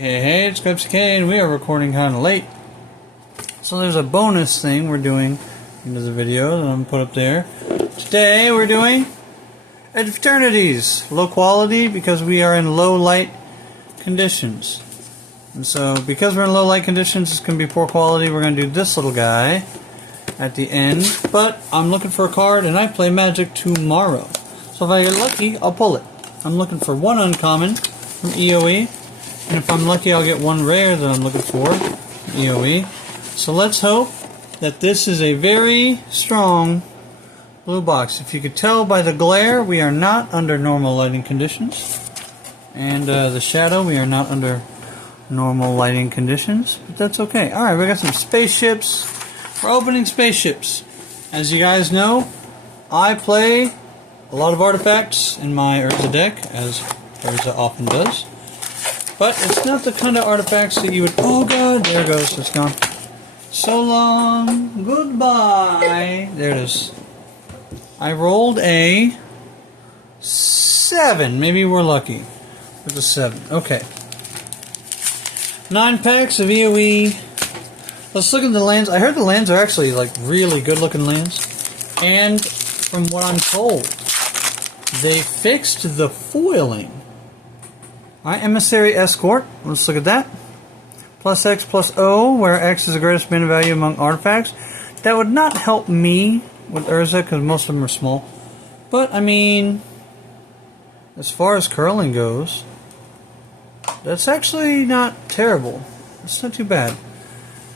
Hey, it's Pepsi K, and we are recording kind of late. So there's a bonus thing we're doing into the video that I'm going to put up there. Today we're doing Eternities. Low quality because we are in low light conditions. And so because we're in low light conditions, it's going to be poor quality. We're going to do this little guy at the end. But I'm looking for a card, and I play Magic tomorrow. So if I get lucky, I'll pull it. I'm looking for one uncommon from EOE. And if I'm lucky, I'll get one rare that I'm looking for, EOE. So let's hope that this is a very strong blue box. If you could tell by the glare, we are not under normal lighting conditions. And the shadow, we are not under normal lighting conditions. But that's okay. Alright, we got some spaceships. We're opening spaceships. As you guys know, I play a lot of artifacts in my Urza deck, as Urza often does. But it's not the kind of artifacts that you would... Oh god, there it goes, it's gone. So long, goodbye. There it is. I rolled a 7. Maybe we're lucky with a 7. Okay. 9 packs of EOE. Let's look at the lands. I heard the lands are actually like really good looking lands. And from what I'm told, they fixed the foiling. Alright, Emissary Escort. Let's look at that. Plus X plus O, where X is the greatest mana value among artifacts. That would not help me with Urza, because most of them are small. But, I mean, as far as curling goes, that's actually not terrible. It's not too bad.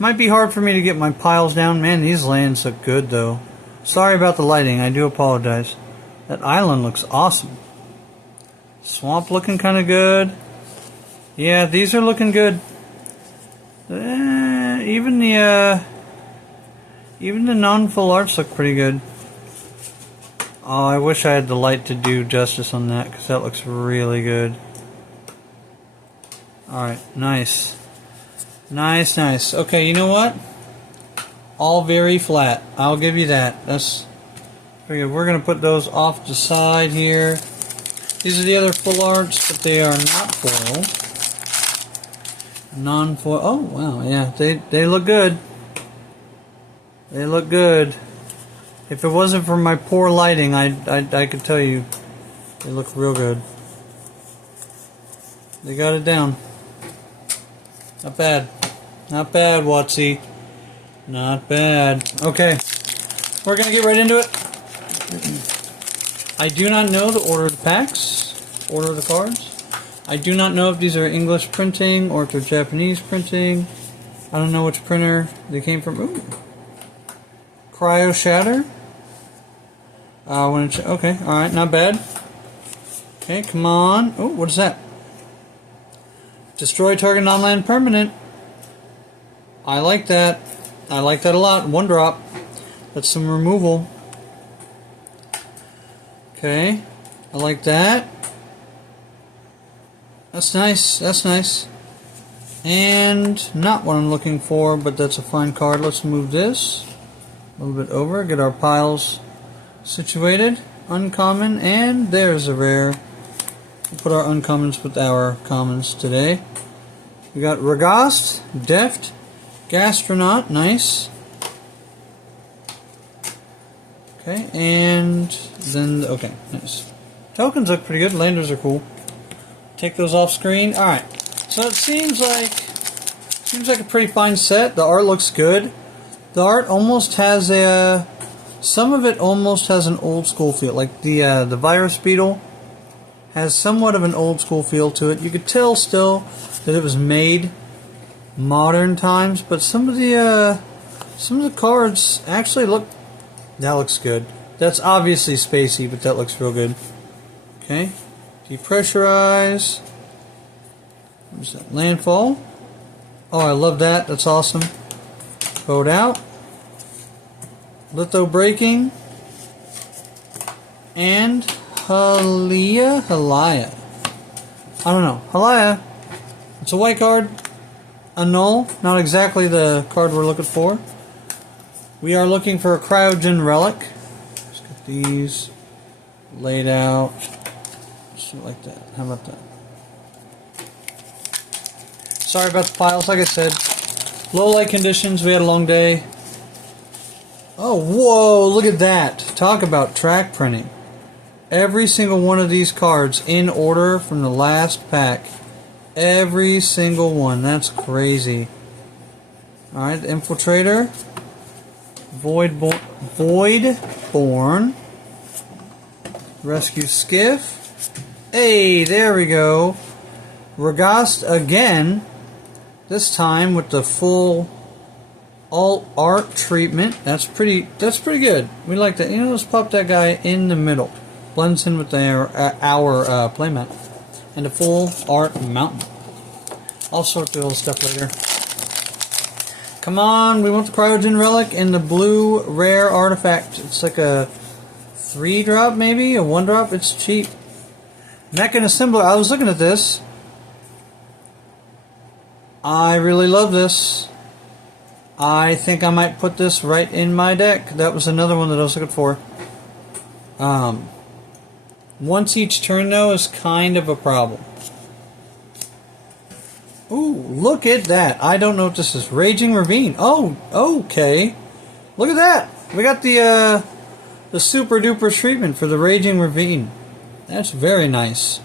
Might be hard for me to get my piles down. Man, these lands look good, though. Sorry about the lighting. I do apologize. That island looks awesome. Swamp looking kind of good. Yeah, these are looking good. Even the non-full arts look pretty good. Oh, I wish I had the light to do justice on that, because that looks really good. Alright, nice. Nice, nice. Okay, you know what? All very flat. I'll give you that. That's pretty good. We're going to put those off the side here. These are the other full arts, but they are not foil. Non-foil. Oh, wow, yeah. They look good. They look good. If it wasn't for my poor lighting, I could tell you they look real good. They got it down. Not bad. Not bad, Watsy. Not bad. Okay. We're going to get right into it. I do not know the order of the packs, order of the cards. I do not know if these are English printing or if they're Japanese printing. I don't know which printer they came from. Ooh. Cryo Shatter. Okay, alright, not bad. Okay, come on. Oh, what is that? Destroy target non-land permanent. I like that. I like that a lot. 1 drop. That's some removal. Okay, I like that. That's nice, that's nice. And not what I'm looking for, but that's a fine card. Let's move this a little bit over, get our piles situated. Uncommon, and there's a rare. We'll put our uncommons with our commons today. We got Regast, Deft, Gastronaut, nice. Okay, and then, okay, nice. Tokens look pretty good. Landers are cool. Take those off screen. Alright, so it seems like a pretty fine set. The art looks good. The art almost has a, some of it almost has an old school feel. Like the Virus Beetle has somewhat of an old school feel to it. You could tell still that it was made modern times, but some of the cards actually look. That looks good. That's obviously spacey, but that looks real good. Okay. Depressurize. What's that? Landfall. Oh, I love that. That's awesome. Code out. Litho Breaking. And Halaya. I don't know. Halaya. It's a white card. A null. Not exactly the card we're looking for. We are looking for a Cryogen Relic. Let's get these laid out. Just like that. How about that? Sorry about the files, like I said. Low light conditions, we had a long day. Oh, whoa, look at that. Talk about track printing. Every single one of these cards in order from the last pack. Every single one. That's crazy. Alright, the Infiltrator. Voidborn. Rescue Skiff. Hey, there we go. Regast again. This time with the full alt art treatment. That's pretty good. We like that. You know, let's pop that guy in the middle. Blends in with our playmat. And a full art mountain. I'll sort through all the stuff later. Come on, we want the Cryogen Relic and the blue rare artifact. It's like a 3-drop maybe? A 1-drop? It's cheap. Mech and Assembler. I was looking at this. I really love this. I think I might put this right in my deck. That was another one that I was looking for. Once each turn, though, is kind of a problem. Ooh, look at that. I don't know what this is. Raging Ravine. Oh, okay. Look at that. We got the super duper treatment for the Raging Ravine. That's very nice.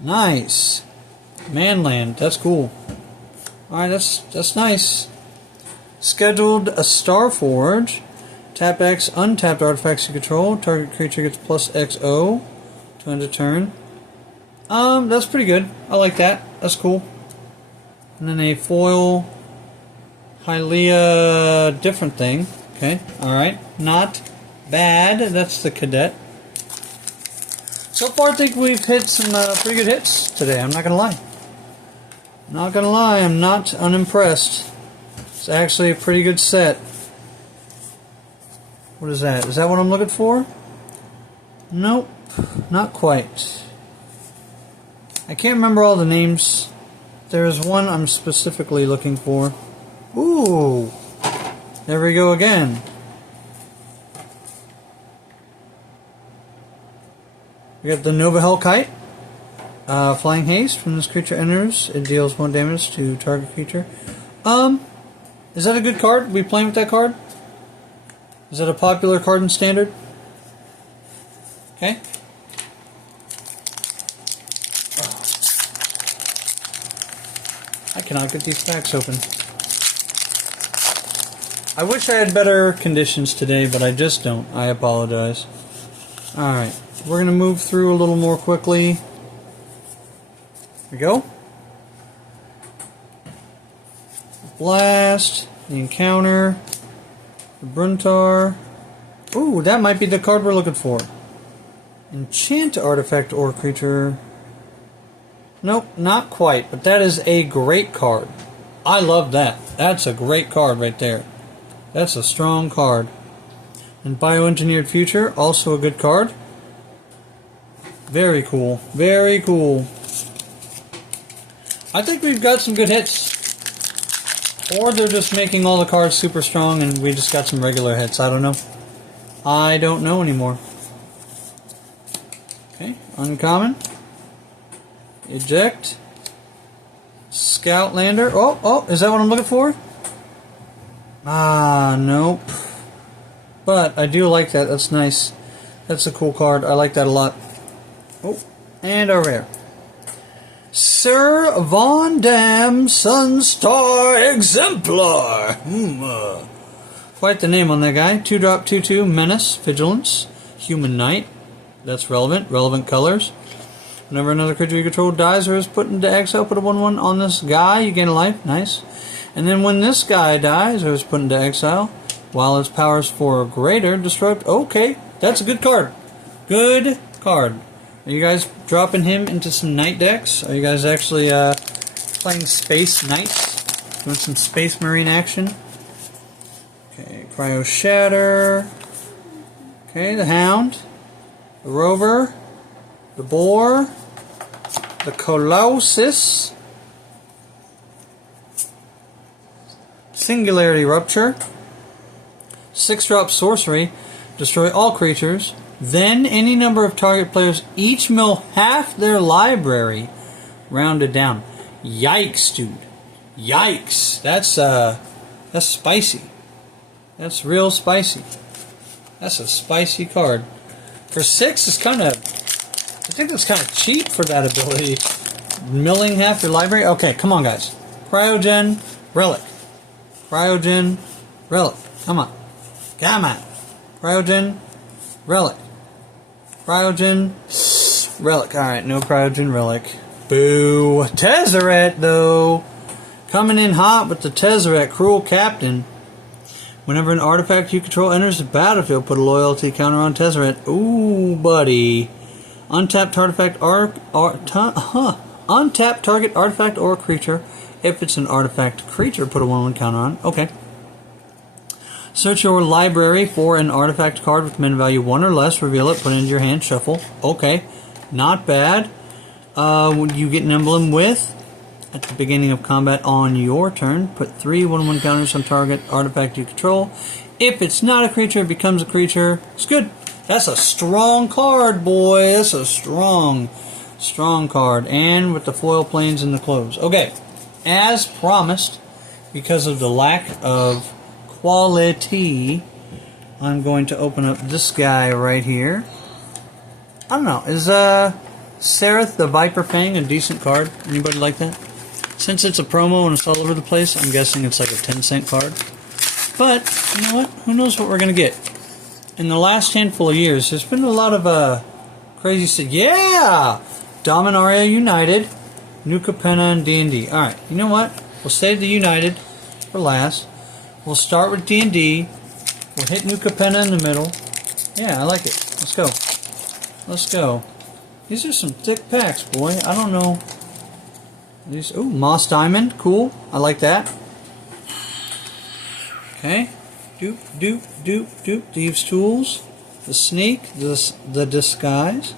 Nice. Manland. That's cool. Alright, that's nice. Scheduled a Starforge. Tap X, untapped artifacts you control. Target creature gets plus XO to end a turn. That's pretty good. I like that. That's cool. And then a foil Hylia different thing. Okay, alright. Not bad. That's the Cadet. So far I think we've hit some pretty good hits today. I'm not gonna lie. Not gonna lie, I'm not unimpressed. It's actually a pretty good set. What is that? Is that what I'm looking for? Nope, not quite. I can't remember all the names. There's one I'm specifically looking for. Ooh, there we go again. We got the Nova Hell Kite. Flying Haste. When this creature enters, it deals 1 damage to target creature. Is that a good card? We playing with that card? Is that a popular card in Standard? Okay. I cannot get these packs open. I wish I had better conditions today, but I just don't. I apologize. Alright. We're going to move through a little more quickly. Here we go. Blast. The Encounter. The Bruntar. Ooh, that might be the card we're looking for. Enchant artifact or creature. Nope, not quite, but that is a great card. I love that. That's a great card right there. That's a strong card. And Bioengineered Future, also a good card. Very cool. Very cool. I think we've got some good hits. Or they're just making all the cards super strong and we just got some regular hits. I don't know. I don't know anymore. Okay, uncommon. Eject. Scoutlander. Oh, is that what I'm looking for? Ah, nope. But I do like that. That's nice. That's a cool card. I like that a lot. Oh, and a rare. Sir Von Dam Sunstar Exemplar. Quite the name on that guy. 2-drop, 2/2, Menace, Vigilance, Human Knight. That's relevant. Relevant colors. Whenever another creature you control dies or is put into exile, put a 1/1 on this guy. You gain a life. Nice. And then when this guy dies or is put into exile, while its powers 4 or greater, destroy. Okay, that's a good card. Good card. Are you guys dropping him into some Knight decks? Are you guys actually playing Space Knights? Doing some Space Marine action? Okay, Cryo Shatter. Okay, the Hound. The Rover. The Boar. The Colossus. Singularity Rupture. 6-drop Sorcery. Destroy all creatures. Then any number of target players each mill half their library, rounded down. Yikes, dude. Yikes! That's spicy. That's real spicy. That's a spicy card. For 6, it's kind of... I think that's kind of cheap for that ability. Milling half your library? Okay, come on, guys. Cryogen, Relic. Cryogen, Relic. Come on. Come on. Cryogen, Relic. Cryogen, Relic. Alright, no Cryogen, Relic. Boo. Tezzeret, though. Coming in hot with the Tezzeret, Cruel Captain. Whenever an artifact you control enters the battlefield, put a loyalty counter on Tezzeret. Ooh, buddy. Untapped artifact untapped target artifact or creature. If it's an artifact creature, put a 1/1 counter on. Okay. Search your library for an artifact card with min value 1 or less. Reveal it. Put it into your hand. Shuffle. Okay. Not bad. You get an emblem with, at the beginning of combat on your turn, put 3 1/1 counters on target artifact you control. If it's not a creature, it becomes a creature. It's good. That's a strong card, boy. That's a strong card. And with the foil planes and the close. Okay. As promised, because of the lack of quality, I'm going to open up this guy right here. I don't know. Is Sereth the Viper Fang a decent card? Anybody like that? Since it's a promo and it's all over the place, I'm guessing it's like a 10-cent card. But, you know what? Who knows what we're going to get? In the last handful of years, there's been a lot of crazy stuff. Yeah! Dominaria United, New Capenna, and D&D. Alright, you know what? We'll save the United for last. We'll start with D&D. We'll hit New Capenna in the middle. Yeah, I like it. Let's go. Let's go. These are some thick packs, boy. I don't know. These, ooh, Moss Diamond. Cool. I like that. Okay. Doop, doop, doop, doop. Thieves' Tools. The Sneak. The Disguise.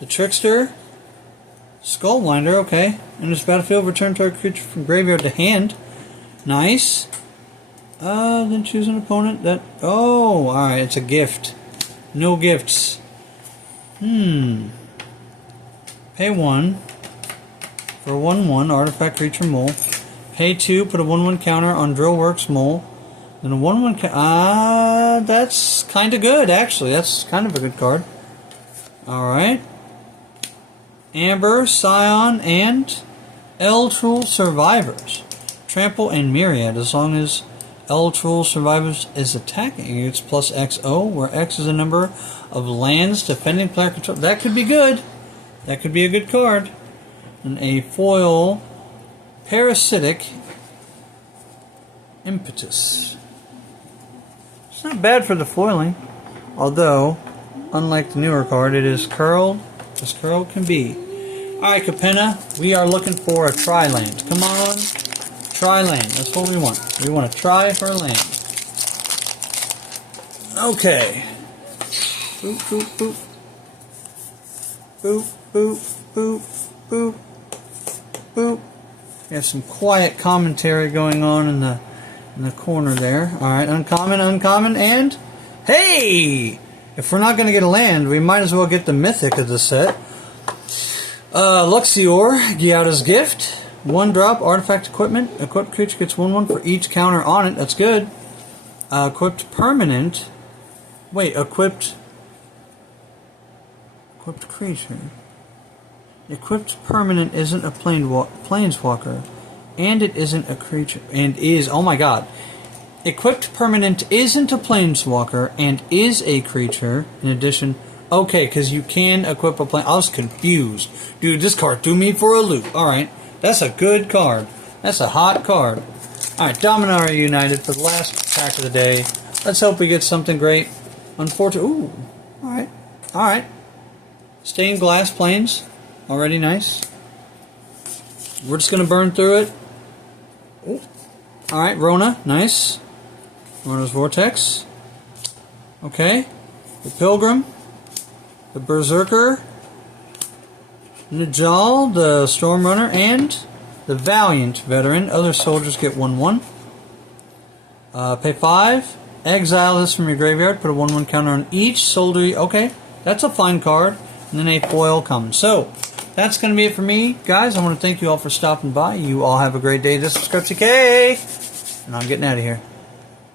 The Trickster. Skullwinder. Okay. In this battlefield, return target creature from graveyard to hand. Nice. Then choose an opponent that... Oh, alright. It's a gift. No gifts. Pay 1 for a 1/1 artifact creature mole. Pay 2, put a 1/1 counter on Drillworks mole. Then a 1/1 that's kind of good, actually. That's kind of a good card. Alright. Amber, Scion, and Eltrul Survivors. Trample and Myriad. As long as Eltrul Survivors is attacking, it's plus XO, where X is a number of lands defending player control. That could be good. That could be a good card. And a foil Parasitic Impetus. It's not bad for the foiling. Although, unlike the newer card, it is curled as curled can be. Alright, Capenna, we are looking for a tri-land. Come on. Tri-land. That's what we want. We want to try for a land. Okay. Boop, boop, boop. Boop, boop, boop, boop, boop. We have some quiet commentary going on in the corner there. Alright, uncommon, uncommon, and... Hey! If we're not going to get a land, we might as well get the mythic of the set. Luxior, Giada's Gift. 1-drop, artifact equipment. Equipped creature gets 1/1 for each counter on it. That's good. Equipped permanent. Wait, equipped creature. Equipped permanent isn't a planeswalker. And it isn't a creature. And is, oh my god. Equipped permanent isn't a planeswalker and is a creature. In addition, okay, because you can equip a plane. I was confused. Dude, this card threw me for a loop. Alright, that's a good card. That's a hot card. Alright, Dominaria United for the last pack of the day. Let's hope we get something great. Unfortunately, ooh, alright, alright. Stained glass planes, already nice. We're just going to burn through it. Ooh. Alright, Rona, nice. Rona's Vortex. Okay. The Pilgrim. The Berserker. Najal, the Stormrunner, and the Valiant Veteran. Other soldiers get 1/1. Pay 5. Exile this from your graveyard. Put a 1/1 counter on each soldier. Okay, that's a fine card. And then a foil common. So, that's going to be it for me, guys. I want to thank you all for stopping by. You all have a great day. This is Scriptsy K, and I'm getting out of here.